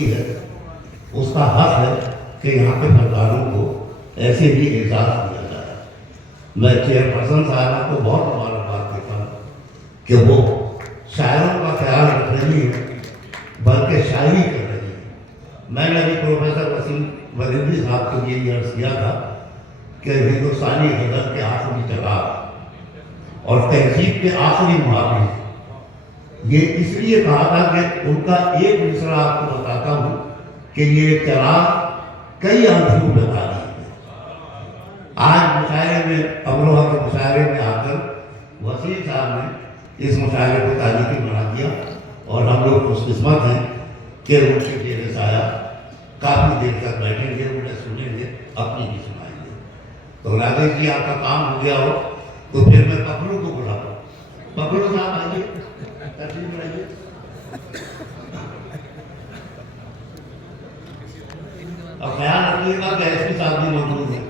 ہے اس کا حق ہے کہ یہاں کے فنکاروں کو ایسے بھی اعزاز دیا جائے۔ میں چیئر پرسن صاحبہ کو بہت مبارکباد دیتا ہوں کہ وہ شاعروں کا خیال رکھ رہی ہے بلکہ شاعری کر رہی ہے۔ میں نے ابھی پروفیسر وسیم وریندی صاحب کو یہ عرض کیا تھا کہ ہندوستانی غزل کے آخری چراغ اور تہذیب کے آخری محافظ، یہ اس لیے کہا تھا کہ ان کا ایک مصرع آپ کو بتاتا ہوں کہ یہ چراغ کئی آندھیوں میں تاریخ ہے۔ آج مشاعرے میں امروہہ کے مشاعرے میں آ کر وسیم صاحب نے اس مشاعرے کو تاریخی بنا دیا اور ہم لوگ خوش قسمت ہیں کہ ان کے زیر سایہ کافی دیر تک بیٹھیں گے، انہیں سنیں گے، اپنی بھی سنائیں گے۔ تو راجیش جی آپ کا کام ہو گیا ہو تو پھر میں پپلو کو بلاتا ہوں۔ پپلو صاحب آئیے، تشریف لائیے۔ اور خیال رکھیے گا کہ ایس پی صاحب بھی موجود ہیں۔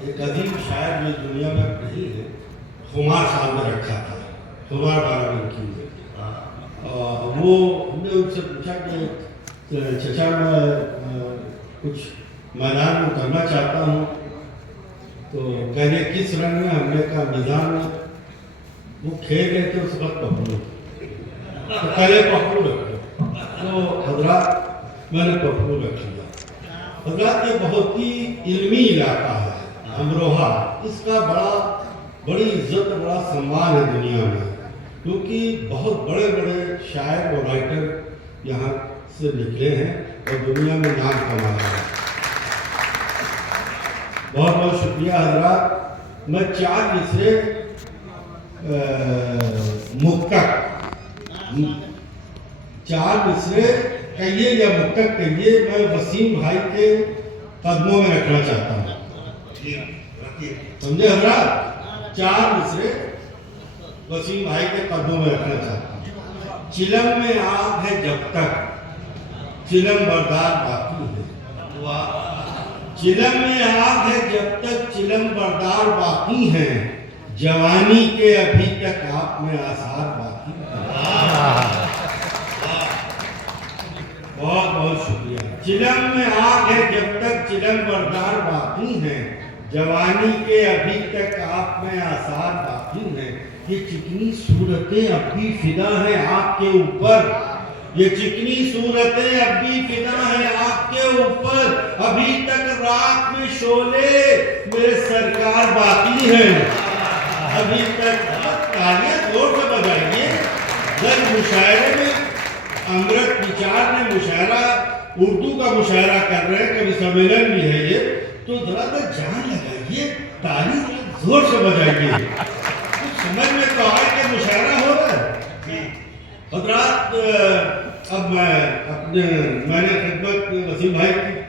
ایک عظیم شاعر جو دنیا میں نہیں ہے، خمار صاحب نے رکھا تھا، خمار بارہ بنکی میں۔ وہ ہم نے ان سے پوچھا کہ چچا میں کچھ میدان میں کرنا چاہتا ہوں، تو کہنے کس رنگ میں؟ ہم نے کہا میدان میں۔ وہ کھیل رہے تھے اس وقت پپلو، تو پہلے پپلو رکھو۔ تو حضرات میں نے پپلو رکھ لیا۔ حضرات یہ بہت ہی علمی علاقہ ہے امروہہ، اس کا بڑی عزت بڑا سمان ہے دنیا میں، کیونکہ بہت بڑے بڑے شاعر اور رائٹر یہاں سے نکلے ہیں اور دنیا میں نام کمایا ہے۔ بہت بہت شکریہ حضرات۔ میں چار مصرے کہیے یا مکتب کہیے، میں وسیم بھائی کے قدموں میں رکھنا چاہتا ہوں۔ سمجھے حضرات؟ چار مصرے وسیم بھائی کے قدموں میں رکھنا چاہتا ہوں۔ چلم میں آگ ہے جب تک چلم بردار باقی ہے، چلم میں آگ ہے جب تک چلم بردار باقی ہیں، جوانی کے ابھی تک آپ میں آثار باقی ہیں۔ بہت بہت شکریہ۔ چلم میں آگ ہے جب تک چلم بردار باقی ہیں، جوانی کے ابھی تک آپ میں آثار باقی ہیں۔ یہ چکنی صورتیں اب بھی فدا ہیں آپ کے اوپر، یہ چکنی صورتیں اب بھی فدا ہیں آپ کے اوپر، ابھی تک رات میں شعلے میرے سرکار باقی ہیں، ابھی تک۔ تالیاں زور سے بجائیے۔ جب مشاعرے میں امرت وچار نے مشاعرہ اردو کا مشاعرہ کر رہے ہیں، کبھی سمیلن بھی ہے یہ، تو ذرا تو جان لگائیے، تالی زور سے بجائیے، کچھ سمجھ میں تو آئے کہ مشاعرہ ہو رہا ہے۔ حضرات اب میں نے خدمت وسیم بھائی کی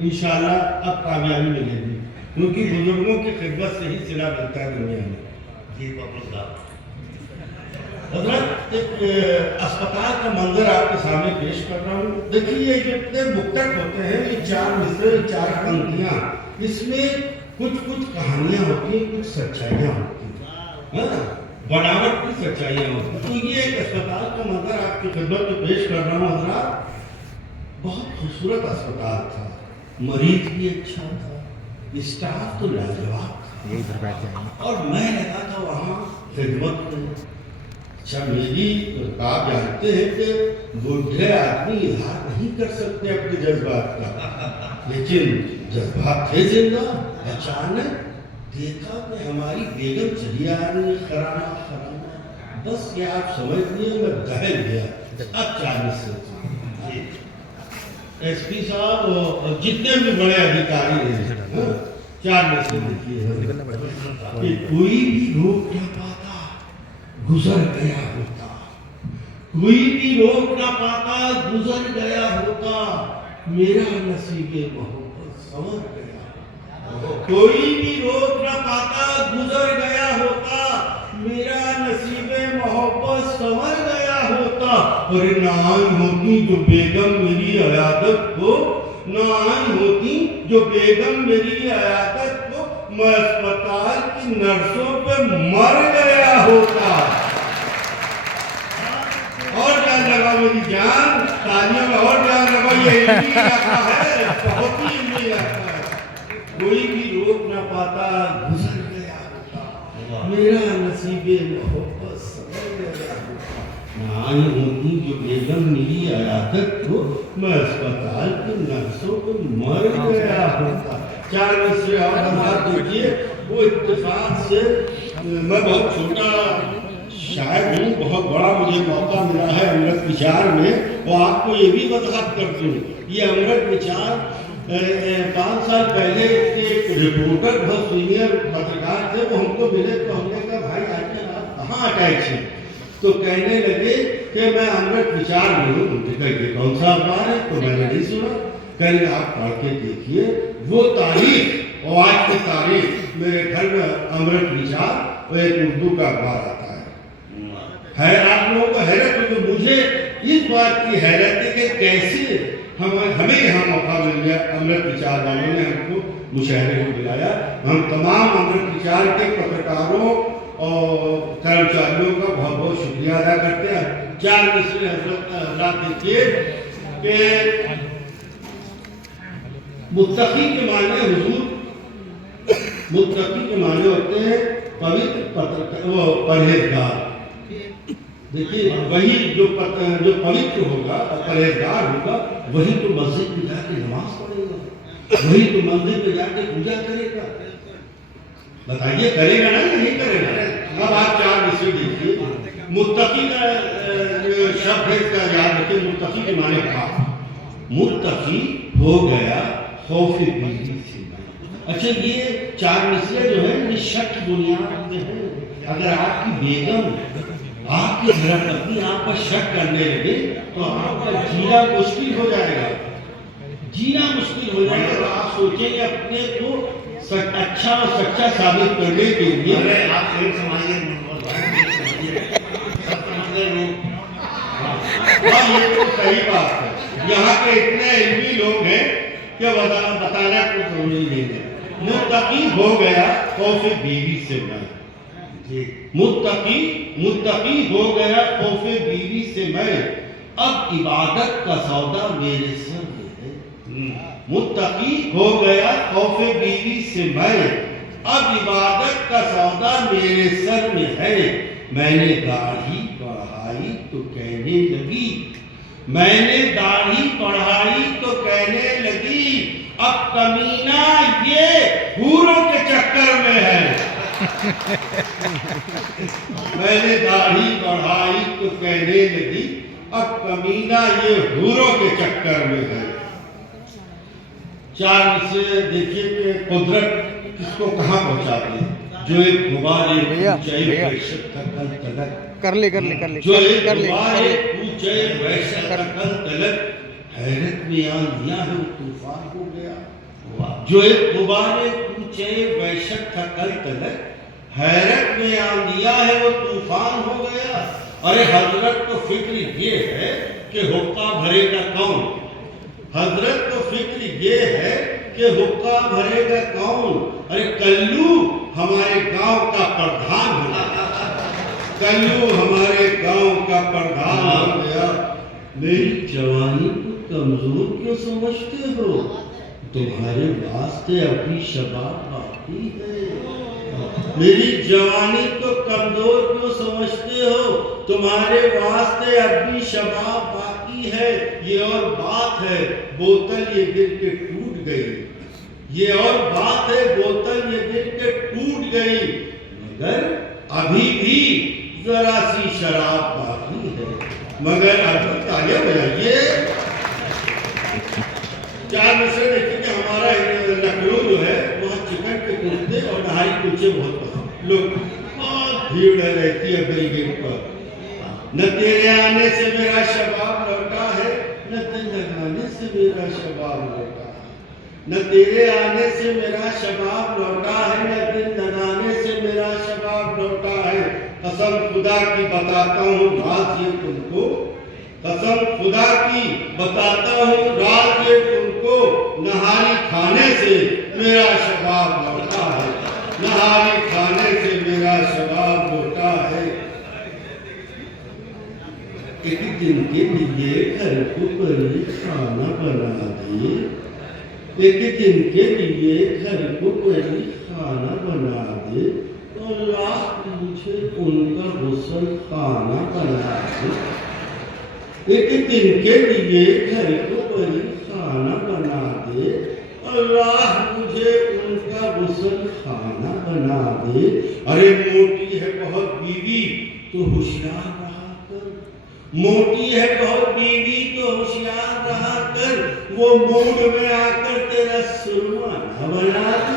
انشاءاللہ اب کامیابی ملے گی، کیونکہ بزرگوں کی خدمت سے ہی صلہ ملتا ہے دنیا میں۔ جی پپلو صاحب۔ حضرت ایک اسپتال کا منظر آپ کے سامنے پیش کر رہا ہوں۔ دیکھیے یہ جتنے مکتب ہوتے ہیں، یہ چار مصرے، چار پنکتیاں، اس میں کچھ کہانیاں ہوتی ہیں، کچھ سچائیاں ہوتی ہیں، بناوٹ کی سچائیاں ہوتی ہیں۔ تو یہ ایک اسپتال کا منظر آپ کی خدمت میں پیش کر رہا ہوں حضرات۔ بہت خوبصورت اسپتال تھا، مریض بھی اچھا تھا، اسٹاف تو لاجواب تھا، اور میں لگا تھا وہاں خدمت میں۔ اچھا میری آپ جانتے ہیں کہ بوڑھے آدمی اظہار نہیں کر سکتے اپنے جذبات کا، لیکن جذبات تھے زندہ۔ اچانک دیکھا کہ ہماری بیگم چلی آ رہی ہے، خرانہ، بس یہ آپ سمجھ لیے میں دہل گیا۔ اب 40 سے ایس پی صاحب اور جتنے بھی بڑے ادھیکاری ہیں، 4 میں سے دیکھیے کہ کوئی بھی روک نہ پاتا گزر گیا ہوتا، کوئی بھی روک نہ پاتا گزر گیا ہوتا، میرا نصیب محبت سنور گیا، کوئی بھی روک نہ پاتا گزر گیا ہوتا، میرا نصیب محبت سنور گیا ہوتا۔ اور نہ آئی ہوتی جو بیگم میری عیادت کو، نہ آئی ہوتی جو بیگم میری عیادت کو، میں اسپتال کی नर्सों पे मर गया होता। और जान लगा मेरी जान, तालियों में और जान लगा। ये इल्मी इलाका है, बहुत ही इल्मी इलाका है। कोई भी रोक ना पाता, गुजर गया होता। मेरा नसीबे मोहब्बत संवर गया होता। मान उनकी जो बेगम मेरी आयात को मैं अस्पताल के नर्सों पे मर गया होता। 4 मिसरे और बात देखिए। वो इत्तेफाक से मैं बहुत छोटा शायर हूँ, बहुत बड़ा मुझे मौका मिला है अमृत विचार में। और आपको ये भी वजाहत कर दूँ, ये अमृत विचार 5 साल पहले एक रिपोर्टर, बहुत सीनियर पत्रकार थे, वो हमको मिले तो हमने कहा भाई आजकल आप कहाँ अटैच हैं? तो कहने लगे कि मैं अमृत विचार में हूँ। उनने कहा ये कौन सा अखबार है? तो मैंने नहीं सुना। कहने आप पढ़ के देखिए वो तारीख और आज की तारीख। मेरे घर में अमृत विचार और एक उर्दू का अखबार आता है। आप लोगों को हैरत होगी, मुझे इस बात की हैरत है कि कैसे हमें यहाँ मौका मिल गया। अमृत विचार वालों ने हमको मुशायरे को बुलाया। हम तमाम अमृत विचार के पत्रकारों और कर्मचारियों का बहुत बहुत शुक्रिया अदा करते हैं। 4 मिसरे हजरत देखिए कि मुत्तकी के माने हुजूर, मुत्तकी के माने होते हैं पवित्र परहेजगार। देखिए वही जो पवित्र होगा और परहेजगार होगा वही तो मस्जिद में जाके नमाज पढ़ेगा, वही तो मंदिर में जाके पूजा करेगा। बताइए करेगा ना या नहीं करेगा? अब आप 4 विषय देखिए। मुत्तकी का शब्द है, इसका याद रखिए। मुत्तकी के माने खास। मुत्तकी हो गया खौफ बीवी से। अच्छा ये 4 मिसरे जो है ये शक की बुनियाद पे है। अगर आपकी बेगम आपकी धर्मपत्नी आप पर शक करने लगे तो आपका जीना मुश्किल हो जाएगा, जीना मुश्किल हो जाएगा। तो आप सोचेंगे अपने को अच्छा और सच्चा साबित करने के लिए। अरे आप फिर समाइए, हाँ ये तो सही बात है। यहाँ के इतने इल्मी लोग हैं कि बताना कुछ जरूरी नहीं है। मुत्तकी हो गया खौफ बीवी से मैं। मुत्तकी हो गया खौफ बीवी से मैं, अब इबादत का सौदा मेरे सर में है। मुत्तकी हो गया खौफ बीवी से मैं, अब इबादत का सौदा मेरे सर में है। मैंने दाढ़ी बढ़ाई तो कहने लगी, मैंने दाढ़ी बढ़ाई तो कहने लगी, अब कमीना ये हूरों के चक्कर में है। मैंने दाढ़ी बढ़ाई तो कहने लगी, अब कमीना ये हूरों के चक्कर में है। 4 से देखिए कि कुदरत किसको कहाँ पहुँचाती है। जो एक गुबार ऊंचाई वैश्य का कल तलक कर ले जो एक गुबार ऊंचाई वैश्य का कल तलक, हैरत में आंधियां है वो तूफान हो गया। जो एक गुबार ऊंचे वैश्य का कल तलक, हैरत में आंधियां है वो तूफान हो गया। अरे हजरत को फिक्र ये है कि हुक्का भरेगा कौन? हजरत को फिक्र ये है कि हुक्का भरेगा कौन? अरे कल्लू हमारे गांव का प्रधान हो गया, कल्लू हमारे गांव का प्रधान हो गया। मेरी जवानी को कमजोर क्यों समझते हो? तुम्हारे वास्ते अभी शबाब बाकी है। मेरी जवानी को कमजोर क्यों समझते हो? तुम्हारे वास्ते अभी शबाब बाकी है। ये और बात है बोतल ये गिर के टूट गई, ये और बात है बोतल ये गिर के टूट गई, मगर अभी भी जरा सी शराब बाकी है। मगर अभी तालियां बजाइए। 4 मिसरे देखिए कि हमारा लखनऊ जो है वहाँ चिकन के कुल्चे और नहारी कुल्चे बहुत पसंद, लोग बहुत भीड़ रहती है बैरिकेड पर। न तेरे आने से मेरा शबाब लौटा है, न तेरे आने से मेरा शबाब लौटा है, न तेरे आने से मेरा शबाब लौटा है, न दिन लगाने से मेरा शबाब लौटा है। कसम खुदा की बताता हूँ राज ये तुमको, कसम खुदा की बताता हूँ राज ये तुमको, नहारी खाने से मेरा शबाब लौटा है। नहारी खाने से मेरा शबाब लौटा है। एक दिन के लिए घर को परी खाना बना दे, एक दिन के लिए घर को परी खाना बना दे, अल्लाह मुझे उनका गुस्ल खाना बना दे। एक दिन के लिए घर को परी खाना बना दे, अल्लाह मुझे उनका गुस्ल खाना बना दे। अरे मोटी है बहुत बीवी तो होशियार रहा कर, मोटी है बहुत बीवी तो होशियार रहा कर, वो मूड में आकर तेरा सुरमा न बना दे,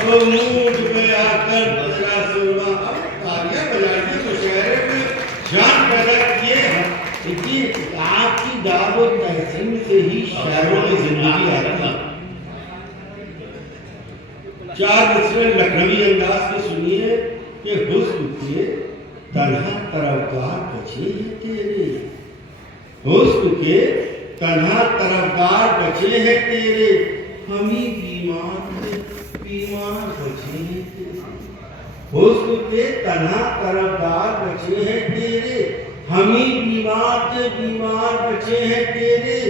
वो मूड में आकर तेरा सुरमा। अब तालियां बजाइए मुशायरे में जान पैदा किए हैं। देखिए आपकी दावत तहसीन से ही शायरों की जिंदगी आती है। चार मिसरे लखनवी अंदाज में सुनिए कि हुस्न के तन्हा तरफदार बचे हैं तेरे, हुस्न के तन्हा तरफदार बचे हैं तेरे, हमी बीमार बचे हैं तेरे। हुस्न के तन्हा तरफदार बचे हैं तेरे, हमी बीमार बचे हैं तेरे।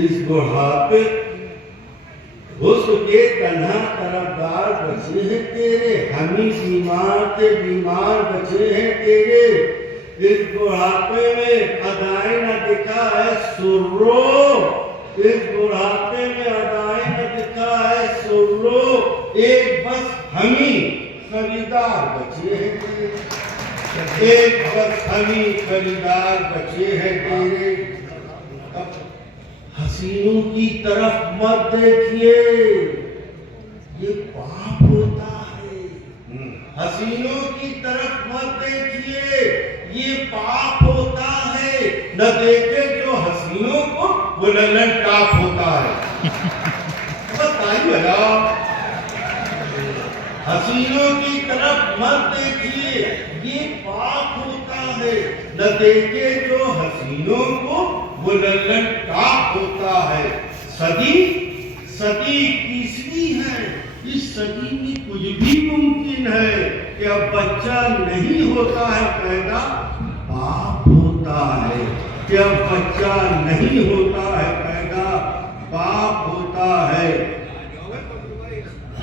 इस बुढ़ापे हुस्न के तन्हा तरफदार बचे हैं तेरे, हमी बीमार बचे हैं तेरे। इस बुढ़ापे में अदाएं न दिखा है सुर्रो, इस बुढ़ापे में अदाएं न दिखा है सुर्रो, एक बस हमी खरीदार बचे हैं तेरे, एक बस हमी खरीदार बचे हैं तेरे। हसीनों की तरफ मत देखिए, ये पाप होता है। हसीनों की तरफ मत देखिए, ये पाप होता है। न देखे जो हसीनों को वो ललन टाप होता है। बताइए बजाओ। हसीनों की तरफ मत देखिए, ये पाप होता है। न देखे जो हसीनों को वो ललन टाप होता है। सदी 21वीं है, इस सदी में कुछ भी मुमकिन है कि अब बच्चा नहीं होता है पैदा, पाप होता है। कि अब बच्चा नहीं होता है पैदा, पाप होता है।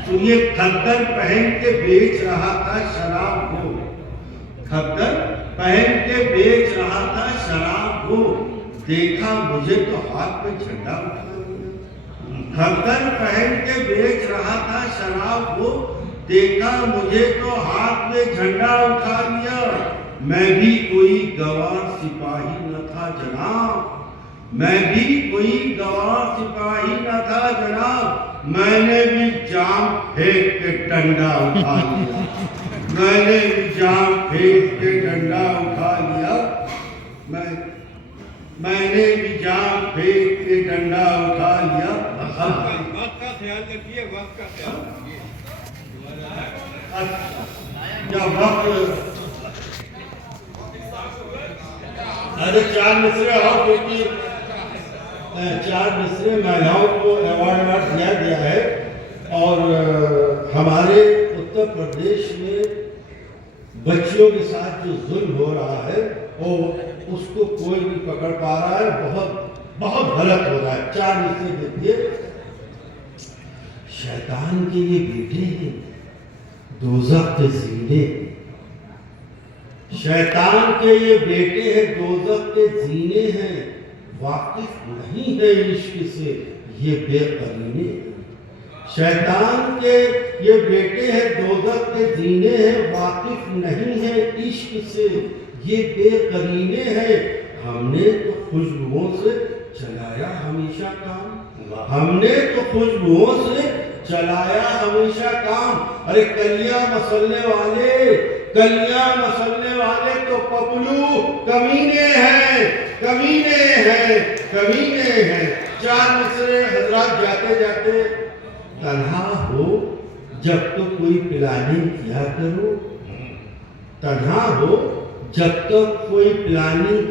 तो ये खद्दर पहन के बेच रहा था शराब को, खद्दर पहन के बेच रहा था शराब को, देखा मुझे तो हाथ में झंडा उठा लिया। खद्दर पहन के बेच रहा था शराब को, देखा मुझे तो हाथ में झंडा उठा लिया। मैं भी कोई गवार सिपाही न था जनाब, मैं भी कोई गवार सिपाही न था जनाब, मैंने भी जाम फेंक के डंडा उठा लिया, मैंने भी जाम फेंक के डंडा उठा लिया। मैंने भी जाम फेंक के डंडा उठा लिया। वक्त का ख्याल रखिए, वक्त का ख्याल रखिए। जब वक्त अरे 4 मिसरे और क्योंकि 4 मिसरे महिलाओं को अवार्ड दिया गया है। और हमारे उत्तर प्रदेश में बच्चियों के साथ जो जुल्म हो रहा है वो उसको कोई नहीं पकड़ पा रहा है, बहुत गलत हो रहा है। 4 मिसरे देखिए, शैतान के ये बेटे हैं दोज़ख के जीने, शैतान के ये बेटे हैं दोज़ख के जीने हैं, वाकिफ नहीं है इश्क से ये बेकरीने। शैतान के ये बेटे हैं दोज़ख के जीने हैं, वाकिफ नहीं है इश्क से ये बेकरीने हैं। हमने तो खुशबुओं से चलाया हमेशा काम, हमने तो खुशबुओं से चलाया हमेशा काम। अरे कलियां मसलने वाले, कलियां मसलने वाले तो पपलू कमीने हैं, कमीने हैं, कमीने हैं। 4 मिसरे हजरात जाते जाते, तन्हा हो जब तो कोई प्लानिंग किया करो, तन्हा हो जब तक कोई प्लानिंग